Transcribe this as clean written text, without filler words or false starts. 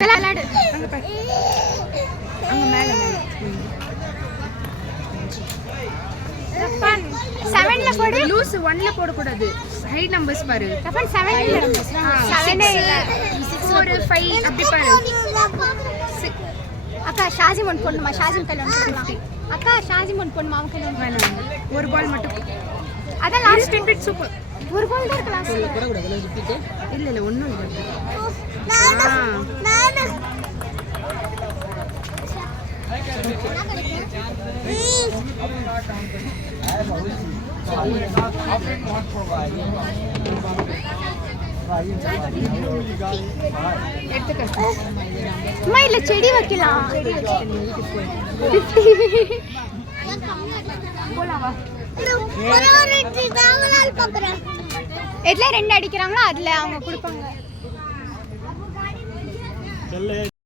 விளையாடு அங்க மேல 7ல போடு. லூஸ் 1ல போட கூடாது. ஹை நம்பர்ஸ் பாரு. அப்ப 7 இல்ல. 7 இல்ல. 4 5 அப்படி பாரு. அக்கா ஷாஜிமன் பொண்ணுமா? ஷாஜிம் கையில வந்து அக்கா ஷாஜிமன் பொண்ணுமா? அவன் கையில வந்து ஒரு பால் மட்டும். அத லாஸ்ட் பிட் சூப்பர். ஒரு பால் தான் இருக்கு லாஸ்ட். போட கூடாது ரிப்பீட். இல்ல இல்ல ஒண்ணும் இல்ல. நான் இல்ல செடி வைக்கலாம். எதுல 2 அடிக்கிறாங்களோ அதுல அவங்க கொடுப்பாங்க.